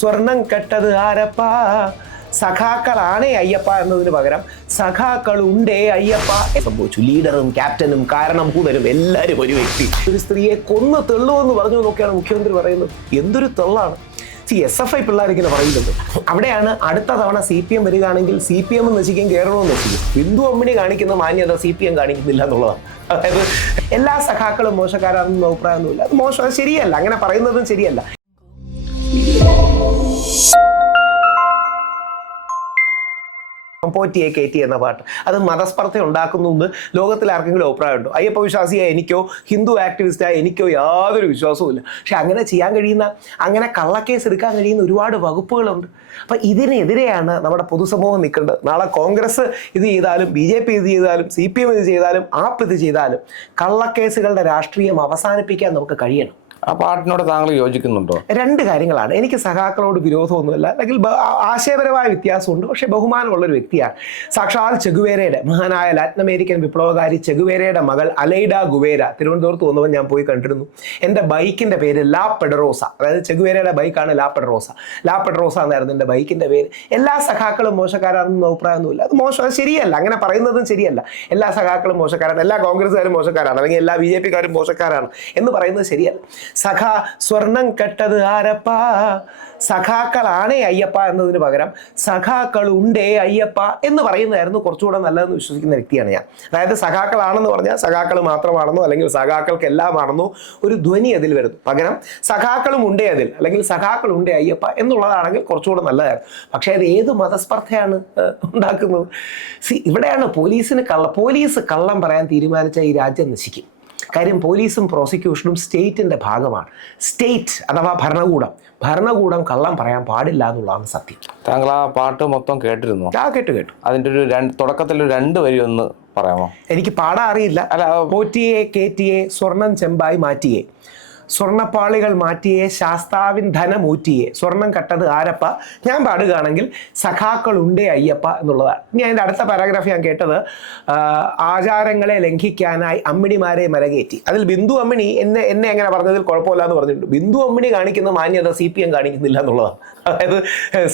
സ്വർണം കെട്ടത് ആരപ്പാ, സഖാക്കളാണേ അയ്യപ്പ എന്നതിന് പകരം സഖാക്കളുണ്ടേ അയ്യപ്പ സംഭവിച്ചു. ലീഡറും ക്യാപ്റ്റനും കാരണഭൂതരും എല്ലാവരും ഒരു വ്യക്തി. ഒരു സ്ത്രീയെ കൊന്നു തെള്ളുമെന്ന് പറഞ്ഞു നോക്കിയാണ് മുഖ്യമന്ത്രി പറയുന്നത്. എന്തൊരു തെള്ളാണ്. SFI പിള്ളേരിങ്ങനെ പറയുന്നത്. അവിടെയാണ് അടുത്ത തവണ CPM വരികയാണെങ്കിൽ CPM നശിക്കും, കേരളവും നശിക്കും. ബിന്ദു അമ്മിണി കാണിക്കുന്ന മാന്യത CPM കാണിക്കുന്നില്ല എന്നുള്ളതാണ്. അതായത് എല്ലാ സഖാക്കളും മോശക്കാരാണെന്ന് അഭിപ്രായമൊന്നുമില്ല. അത് മോശം, അത് ശരിയല്ല, അങ്ങനെ പറയുന്നതും ശരിയല്ല. പോറ്റിയെ കയറ്റി എന്ന പാട്ട് അത് മതസ്പർദ്ധ ഉണ്ടാക്കുന്നു എന്ന് ലോകത്തിൽ ആർക്കെങ്കിലും അഭിപ്രായമുണ്ടോ? അയ്യപ്പ വിശ്വാസിയായ എനിക്കോ ഹിന്ദു ആക്ടിവിസ്റ്റായ എനിക്കോ യാതൊരു വിശ്വാസവുമില്ല. പക്ഷെ അങ്ങനെ ചെയ്യാൻ കഴിയുന്ന, അങ്ങനെ കള്ളക്കേസ് എടുക്കാൻ കഴിയുന്ന ഒരുപാട് വകുപ്പുകളുണ്ട്. അപ്പം ഇതിനെതിരെയാണ് നമ്മുടെ പൊതുസമൂഹം നിൽക്കേണ്ടത്. നാളെ കോൺഗ്രസ് ഇത് ചെയ്താലും BJP ഇത് ചെയ്താലും CPM ഇത് ചെയ്താലും AAP ഇത് ചെയ്താലും കള്ളക്കേസുകളുടെ രാഷ്ട്രീയം അവസാനിപ്പിക്കാൻ നമുക്ക് കഴിയണം. ആ പാട്ടിനോട് താങ്കൾ യോജിക്കുന്നുണ്ടോ? രണ്ട് കാര്യങ്ങളാണ്. എനിക്ക് സഖാക്കളോട് വിരോധമൊന്നുമില്ല, അല്ലെങ്കിൽ ആശയപരമായ വ്യത്യാസമുണ്ട്. പക്ഷേ ബഹുമാനമുള്ളൊരു വ്യക്തിയാണ്. സാക്ഷാൽ ചെഗുവേരയുടെ, മഹാനായ ലാറ്റിൻ അമേരിക്കൻ വിപ്ലവകാരി ചെഗുവേരയുടെ മകൾ അലൈഡ ഗുവേര തിരുവനന്തപുരത്ത് വന്നപ്പോൾ ഞാൻ പോയി കണ്ടിരുന്നു. എൻ്റെ ബൈക്കിൻ്റെ പേര് ലാ പെഡറോസ, അതായത് ചെഗുവേരയുടെ ബൈക്കാണ് ലാ പെഡറോസ. ലാ പെഡറോസ എന്നായിരുന്നു എൻ്റെ ബൈക്കിൻ്റെ പേര്. എല്ലാ സഖാക്കളും മോശക്കാരാണെന്ന് അഭിപ്രായമൊന്നുമില്ല. അത് മോശം, അത് ശരിയല്ല, അങ്ങനെ പറയുന്നതും ശരിയല്ല. എല്ലാ സഖാക്കളും മോശക്കാരാണ്, എല്ലാ കോൺഗ്രസ്സുകാരും മോശക്കാരാണ്, അല്ലെങ്കിൽ എല്ലാ BJP കാരും മോശക്കാരാണ് എന്ന് പറയുന്നത് ശരിയല്ല. സഖാ സ്വർണം കെട്ടത് ആരപ്പാ, സഖാക്കളാണേ അയ്യപ്പ എന്നതിന് പകരം സഖാക്കളുണ്ടേ അയ്യപ്പ എന്ന് പറയുന്നതായിരുന്നു കുറച്ചുകൂടെ നല്ലതെന്ന് വിശ്വസിക്കുന്ന വ്യക്തിയാണ് ഞാൻ. അതായത് സഖാക്കളാണെന്ന് പറഞ്ഞാൽ സഖാക്കൾ മാത്രമാണെന്നോ അല്ലെങ്കിൽ സഖാക്കൾക്ക് എല്ലാമാണെന്നോ ഒരു ധ്വനി അതിൽ വരുന്നു. പകരം സഖാക്കളും ഉണ്ടേ അതിൽ, അല്ലെങ്കിൽ സഖാക്കളുണ്ടേ അയ്യപ്പ എന്നുള്ളതാണെങ്കിൽ കുറച്ചുകൂടെ നല്ലതായിരുന്നു. പക്ഷേ അത് ഏത് മതസ്പർദ്ധയാണ് ഉണ്ടാക്കുന്നത്? ഇവിടെയാണ് പോലീസ് കള്ളം പറയാൻ തീരുമാനിച്ച ഈ രാജ്യം നശിക്കും. കാര്യം പോലീസും പ്രോസിക്യൂഷനും സ്റ്റേറ്റിൻ്റെ ഭാഗമാണ്. സ്റ്റേറ്റ് അഥവാ ഭരണകൂടം കള്ളം പറയാൻ പാടില്ല എന്നുള്ളതാണ് സത്യം. താങ്കൾ ആ പാട്ട് മൊത്തം കേട്ടിരുന്നു? കേട്ടു. അതിൻ്റെ ഒരു തുടക്കത്തിൽ 2 വരി ഒന്ന് പറയാമോ? എനിക്ക് പാടാൻ അറിയില്ല. പോറ്റിയെ കേറ്റിയെ സ്വർണം ചെമ്പായി മാറ്റിയേ, സ്വർണ്ണപ്പാളികൾ മാറ്റിയേ ശാസ്താവിൻ ധനമൂറ്റിയേ, സ്വർണം കട്ടത് ആരപ്പ. ഞാൻ പാടുകയാണെങ്കിൽ സഖാക്കളുണ്ടേ അയ്യപ്പ എന്നുള്ളതാണ്. ഇനി അതിൻ്റെ അടുത്ത പാരാഗ്രാഫ് ഞാൻ കേട്ടത്, ആചാരങ്ങളെ ലംഘിക്കാനായി അമ്മിണിമാരെ മലകേറ്റി. അതിൽ ബിന്ദു അമ്മിണി എന്നെ എങ്ങനെ പറഞ്ഞതിൽ കുഴപ്പമില്ല എന്ന് പറഞ്ഞിട്ടുണ്ട്. ബിന്ദു അമ്മിണി കാണിക്കുന്ന മാന്യത CPM കാണിക്കുന്നില്ല എന്നുള്ളതാണ്. അതായത്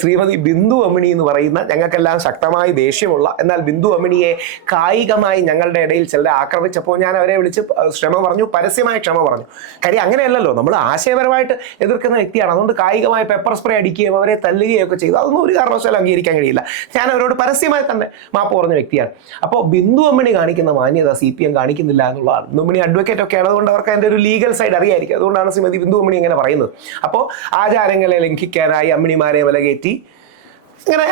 ശ്രീമതി ബിന്ദു അമ്മിണി എന്ന് പറയുന്ന, ഞങ്ങൾക്കെല്ലാം ശക്തമായി ദേഷ്യമുള്ള, എന്നാൽ ബിന്ദു അമ്മിണിയെ കായികമായി ഞങ്ങളുടെ ഇടയിൽ ചിലരെ ആക്രമിച്ചപ്പോൾ ഞാൻ അവരെ വിളിച്ച് ക്ഷമ പറഞ്ഞു, പരസ്യമായി ക്ഷമ പറഞ്ഞു. കാര്യം അങ്ങനെയല്ലല്ലോ, നമ്മൾ ആശയപരമായിട്ട് എതിർക്കുന്ന വ്യക്തിയാണ്. അതുകൊണ്ട് കായികമായി പെപ്പർ സ്പ്രേ അടിക്കുകയും അവരെ തല്ലുകയും ഒക്കെ ചെയ്തു, അതൊന്നും ഒരു കാരണവശാലും അംഗീകരിക്കാൻ കഴിയില്ല. ഞാൻ അവരോട് പരസ്യമായി തന്നെ മാപ്പ് പറഞ്ഞ വ്യക്തിയാണ്. അപ്പോൾ ബിന്ദു അമ്മിണി കാണിക്കുന്ന മാന്യത CPM കാണിക്കുന്നില്ല എന്നുള്ളതാണ്. ബിന്ദു അമ്മിണി അഡ്വക്കേറ്റ് ഒക്കെ ആണ്, അതുകൊണ്ട് അവർക്ക് അതിൻ്റെ ഒരു ലീഗൽ സൈഡ് അറിയായിരിക്കും. അതുകൊണ്ടാണ് ശ്രീമതി ബിന്ദു അമ്മിണി ഇങ്ങനെ പറയുന്നത്. അപ്പോൾ ആചാരങ്ങളെ ലംഘിക്കാനായി അമ്മിണിമാരെ വിലകേറ്റി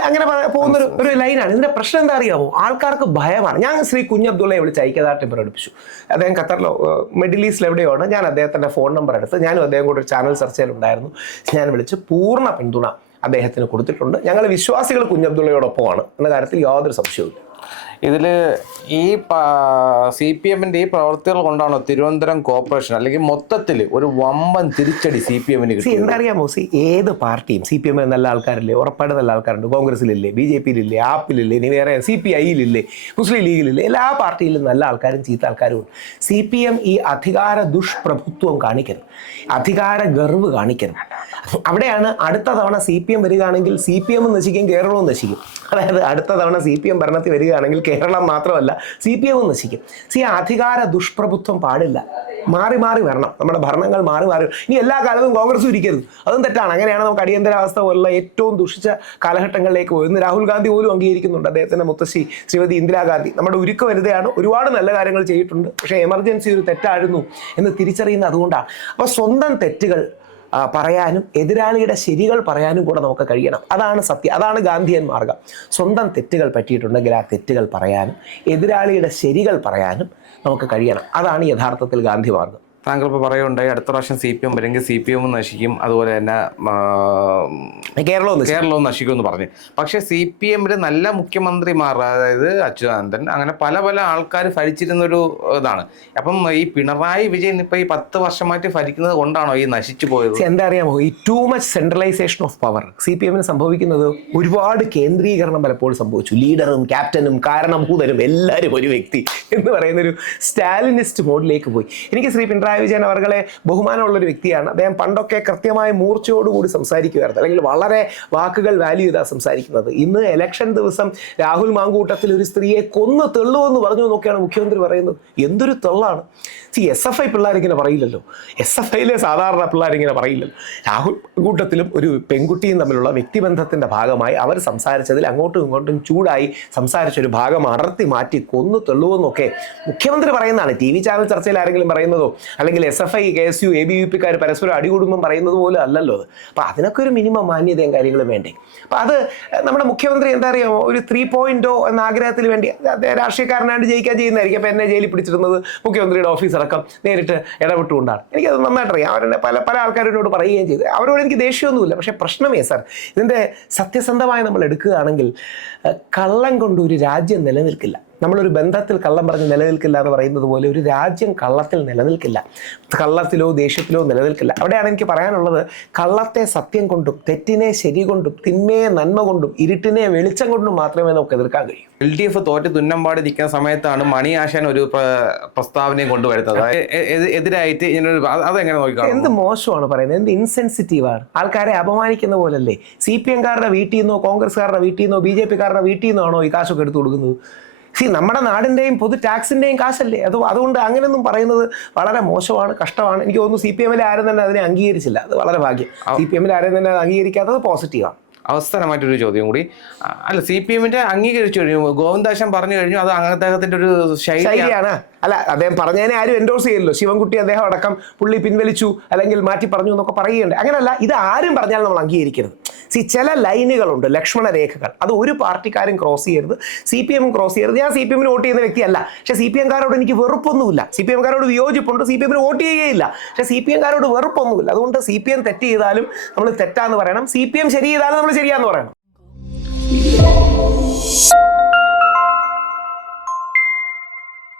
അങ്ങനെ പോകുന്നൊരു ലൈനാണ്. ഇതിൻ്റെ പ്രശ്നം എന്താ അറിയാമോ? ആൾക്കാർക്ക് ഭയമാണ്. ഞാൻ ശ്രീ കുഞ്ഞബ്ദുള്ളയെ വിളിച്ച് ഐക്യദാർഢ്യം പ്രകടിപ്പിച്ചു. അദ്ദേഹം ഖത്തറിലോ മിഡിൽ ഈസ്റ്റിൽ എവിടെയാണ്. ഞാൻ അദ്ദേഹത്തിൻ്റെ ഫോൺ നമ്പർ എടുത്ത്, ഞാനും അദ്ദേഹം കൂടെ ഒരു ചാനൽ ചർച്ചയിലുണ്ടായിരുന്നു. ഞാൻ വിളിച്ച് പൂർണ്ണ പിന്തുണ അദ്ദേഹത്തിന് കൊടുത്തിട്ടുണ്ട്. ഞങ്ങൾ വിശ്വാസികൾ കുഞ്ഞബ്ദുള്ളയോടൊപ്പമാണ് എന്ന കാര്യത്തിൽ യാതൊരു സംശയവും. ഇതിൽ ഈ CPMൻ്റെ ഈ പ്രവർത്തികൾ കൊണ്ടാണോ തിരുവനന്തപുരം കോർപ്പറേഷൻ അല്ലെങ്കിൽ മൊത്തത്തിൽ ഒരു വമ്പൻ തിരിച്ചടി CPMന് കിട്ടി? എന്താ അറിയാമോ, ഏത് പാർട്ടിയും CPM നല്ല ആൾക്കാരില്ലേ, ഉറപ്പായിട്ട് നല്ല ആൾക്കാരുണ്ട്. കോൺഗ്രസിലില്ലേ, BJPയിലില്ലേ, AAPയിലില്ലേ, ഇനി വേറെ CPIയിലില്ലേ, മുസ്ലിം ലീഗിലില്ലേ, എല്ലാ പാർട്ടിയിലും നല്ല ആൾക്കാരും ചീത്ത ആൾക്കാരും ഉണ്ട്. CPM ഈ അധികാര ദുഷ്പ്രഭുത്വം കാണിക്കരുത്, അധികാര ഗർവ് കാണിക്കരുത്. അവിടെയാണ് അടുത്ത തവണ CPM വരികയാണെങ്കിൽ CPM നശിക്കും, കേരളവും നശിക്കും. അതായത് അടുത്ത തവണ CPM ഭരണത്തിൽ വരികയാണെങ്കിൽ കേരളം മാത്രമല്ല CPM നശിക്കും. അധികാര ദുഷ്പ്രഭുത്വം പാടില്ല, മാറി വരണം. നമ്മുടെ ഭരണങ്ങൾ മാറി ഇനി എല്ലാ കാലത്തും കോൺഗ്രസും ഇരിക്കരുത്, അതും തെറ്റാണ്. അങ്ങനെയാണ് നമുക്ക് അടിയന്തരാവസ്ഥ പോലുള്ള ഏറ്റവും ദുഷിച്ച കാലഘട്ടങ്ങളിലേക്ക് പോയി. ഇന്ന് രാഹുൽ ഗാന്ധി പോലും അംഗീകരിക്കുന്നുണ്ട്. അദ്ദേഹത്തിൻ്റെ മുത്തശ്ശി ശ്രീമതി ഇന്ദിരാഗാന്ധി നമ്മുടെ ഉരുക്ക വനിതയാണ്, ഒരുപാട് നല്ല കാര്യങ്ങൾ ചെയ്തിട്ടുണ്ട്. പക്ഷേ എമർജൻസി ഒരു തെറ്റായിരുന്നു എന്ന് തിരിച്ചറിയുന്നത് അതുകൊണ്ടാണ്. അപ്പോൾ സ്വന്തം തെറ്റുകൾ പറയാനും എതിരാളിയുടെ ശരികൾ പറയാനും കൂടെ നമുക്ക് കഴിയണം. അതാണ് സത്യം, അതാണ് ഗാന്ധിയൻ മാർഗം. സ്വന്തം തെറ്റുകൾ പറ്റിയിട്ടുണ്ടെങ്കിൽ ആ തെറ്റുകൾ പറയാനും എതിരാളിയുടെ ശരികൾ പറയാനും നമുക്ക് കഴിയണം. അതാണ് യഥാർത്ഥത്തിൽ ഗാന്ധി മാർഗം. താങ്കൾ ഇപ്പോൾ പറയുണ്ടായി അടുത്ത പ്രാവശ്യം CPM വരെങ്കിൽ CPM നശിക്കും, അതുപോലെ തന്നെ കേരളവും നശിക്കും എന്ന് പറഞ്ഞു. പക്ഷേ CPMല് നല്ല മുഖ്യമന്ത്രിമാർ, അതായത് അച്യുതാനന്ദൻ, അങ്ങനെ പല ആൾക്കാർ ഭരിച്ചിരുന്നൊരു ഇതാണ്. അപ്പം ഈ പിണറായി വിജയൻ ഇപ്പം ഈ 10 വർഷമായിട്ട് ഭരിക്കുന്നത് കൊണ്ടാണോ ഈ നശിച്ചു പോയത്? എന്താ അറിയാമോ, ഈ too much centralisation of power CPMന് സംഭവിക്കുന്നത്. ഒരുപാട് കേന്ദ്രീകരണം പലപ്പോഴും സംഭവിച്ചു. ലീഡറും ക്യാപ്റ്റനും കാരണഭൂതരും എല്ലാവരും ഒരു വ്യക്തി എന്ന് പറയുന്നൊരു സ്റ്റാലിനിസ്റ്റ് മോഡിലേക്ക് പോയി. എനിക്ക് ശ്രീ പിണറായി പിണറായി വിജയൻ അവർകളെ ബഹുമാനമുള്ളൊരു വ്യക്തിയാണ്. അദ്ദേഹം പണ്ടൊക്കെ കൃത്യമായ മൂർച്ചയോടുകൂടി സംസാരിക്കുമായിരുന്നു, അല്ലെങ്കിൽ വളരെ വാക്കുകൾ വാല്യൂ ചെയ്താൽ സംസാരിക്കുന്നത്. ഇന്ന് ഇലക്ഷൻ ദിവസം രാഹുൽ മാങ്കൂട്ടത്തിൽ ഒരു സ്ത്രീയെ കൊന്നു തെള്ളുമെന്ന് പറഞ്ഞു എന്നൊക്കെയാണ് മുഖ്യമന്ത്രി പറയുന്നത്. എന്തൊരു തെള്ളാണ്! SFI പിള്ളേരിങ്ങനെ പറയില്ലല്ലോ, SFIയിലെ സാധാരണ പിള്ളേരിങ്ങനെ പറയില്ലല്ലോ. രാഹുൽ കൂട്ടത്തിലും ഒരു പെൺകുട്ടിയും തമ്മിലുള്ള വ്യക്തിബന്ധത്തിൻ്റെ ഭാഗമായി അവർ സംസാരിച്ചതിൽ അങ്ങോട്ടും ഇങ്ങോട്ടും ചൂടായി സംസാരിച്ചൊരു ഭാഗം അടർത്തി മാറ്റി കൊന്നു തെള്ളുവെന്നൊക്കെ മുഖ്യമന്ത്രി പറയുന്നതാണ്. TV ചാനൽ ചർച്ചയിൽ ആരെങ്കിലും പറയുന്നതോ അല്ലെങ്കിൽ SFI KSU ABVP പരസ്പരം അടികുടുംബം പറയുന്നത് പോലും അല്ലല്ലോ അത്. അപ്പോൾ അതിനൊക്കെ ഒരു മിനിമം മാന്യതയും കാര്യങ്ങളും വേണ്ടേ? അപ്പോൾ അത് നമ്മുടെ മുഖ്യമന്ത്രി എന്താ അറിയാമോ, ഒരു 3.0 എന്ന ആഗ്രഹത്തിന് വേണ്ടി രാഷ്ട്രീയക്കാരനായിട്ട് ജയിക്കാൻ ചെയ്യുന്നതായിരിക്കും. അപ്പോൾ എന്നെ ജയിലിൽ പിടിച്ചിരുന്നത് മുഖ്യമന്ത്രിയുടെ ഓഫീസറക്കം നേരിട്ട് ഇടപെട്ടുകൊണ്ടാണ്. എനിക്കത് നന്നായിട്ടറിയാം. അവരുടെ പല ആൾക്കാരോട് പറയുകയും ചെയ്തു. അവരോട് എനിക്ക് ദേഷ്യമൊന്നുമില്ല. പക്ഷേ പ്രശ്നമേ സാർ, ഇതിൻ്റെ സത്യസന്ധമായി നമ്മൾ എടുക്കുകയാണെങ്കിൽ കള്ളം കൊണ്ട് ഒരു രാജ്യം നിലനിൽക്കില്ല. നമ്മളൊരു ബന്ധത്തിൽ കള്ളം പറഞ്ഞ് നിലനിൽക്കില്ല എന്ന് പറയുന്നത് പോലെ ഒരു രാജ്യം കള്ളത്തിൽ നിലനിൽക്കില്ല, കള്ളത്തിലോ ദേഷ്യത്തിലോ നിലനിൽക്കില്ല. അവിടെയാണ് എനിക്ക് പറയാനുള്ളത്, കള്ളത്തെ സത്യം കൊണ്ടും തെറ്റിനെ ശരി കൊണ്ടും തിന്മയെ നന്മ കൊണ്ടും ഇരുട്ടിനെ വെളിച്ചം കൊണ്ടും മാത്രമേ നമുക്ക് എതിർക്കാൻ കഴിയൂ. LDF തോറ്റ് തുന്നമ്പാടി നിൽക്കുന്ന സമയത്താണ് മണി ആശാൻ ഒരു പ്രസ്താവനയും കൊണ്ടുവരുന്നത് എതിരായിട്ട്. അതെങ്ങനെ നോക്കിക്കാണും? എന്ത് മോശമാണ് പറയുന്നത്, എന്ത് ഇൻസെൻസിറ്റീവാണ്. ആൾക്കാരെ അപമാനിക്കുന്ന പോലല്ലേ. CPM-കാരുടെ വീട്ടിൽ നിന്നോ കോൺഗ്രസ്സുകാരുടെ വീട്ടിൽ നിന്നോ BJP-കാരുടെ വീട്ടിൽ നിന്നാണോ ഈ കാശൊക്കെ എടുത്തു കൊടുക്കുന്നത്? നമ്മുടെ നാടിൻ്റെയും പൊതു ടാക്സിൻ്റെയും കാശല്ലേ അത്. അതുകൊണ്ട് അങ്ങനെയൊന്നും പറയുന്നത് വളരെ മോശമാണ്, കഷ്ടമാണ്. എനിക്ക് തോന്നുന്നു CPM-ലെ ആരും തന്നെ അതിനെ അംഗീകരിച്ചില്ല. അത് വളരെ ഭാഗ്യം. CPM-ലെ ആരും തന്നെ അത് അംഗീകരിക്കാത്തത് പോസിറ്റീവാണ്. അവസാനമായിട്ടൊരു ചോദ്യം കൂടി. അല്ല, CPM-ന്റെ അംഗീകരിച്ചു കഴിഞ്ഞു, ഗോവിന്ദാശൻ പറഞ്ഞു കഴിഞ്ഞു, അത് അദ്ദേഹത്തിന്റെ ഒരു ശൈലിയാണ്. അല്ല, അദ്ദേഹം പറഞ്ഞതിനെ ആരും എൻഡോഴ്സ് ചെയ്യല്ലോ. ശിവൻകുട്ടി അദ്ദേഹം അടക്കം പുള്ളി പിൻവലിച്ചു അല്ലെങ്കിൽ മാറ്റി പറഞ്ഞു എന്നൊക്കെ പറയുന്നുണ്ട്. അങ്ങനെയല്ല, ഇത് ആരും പറഞ്ഞാൽ നമ്മൾ അംഗീകരിക്കരുത്. ചില ലൈനുകളുണ്ട്, ലക്ഷ്മണ രേഖകൾ. അത് ഒരു പാർട്ടിക്കാരും ക്രോസ് ചെയ്യരുത്, CPM ക്രോസ് ചെയ്യരുത്. ഞാൻ CPM-ന് വോട്ട് ചെയ്യുന്ന വ്യക്തിയല്ല, പക്ഷേ CPM-കാരോട് എനിക്ക് വെറുപ്പൊന്നുമില്ല. CPM-കാരോട് വിയോജിപ്പുണ്ട്, CPM-ന് വോട്ട് ചെയ്യുകയില്ല. പക്ഷേ CPM-കാരോട് വെറുപ്പൊന്നുമില്ല. അതുകൊണ്ട് CPM തെറ്റ് ചെയ്താലും നമ്മൾ തെറ്റാന്ന് പറയണം, CPM ശരി ചെയ്താലും നമ്മൾ ശരിയാന്ന് പറയണം.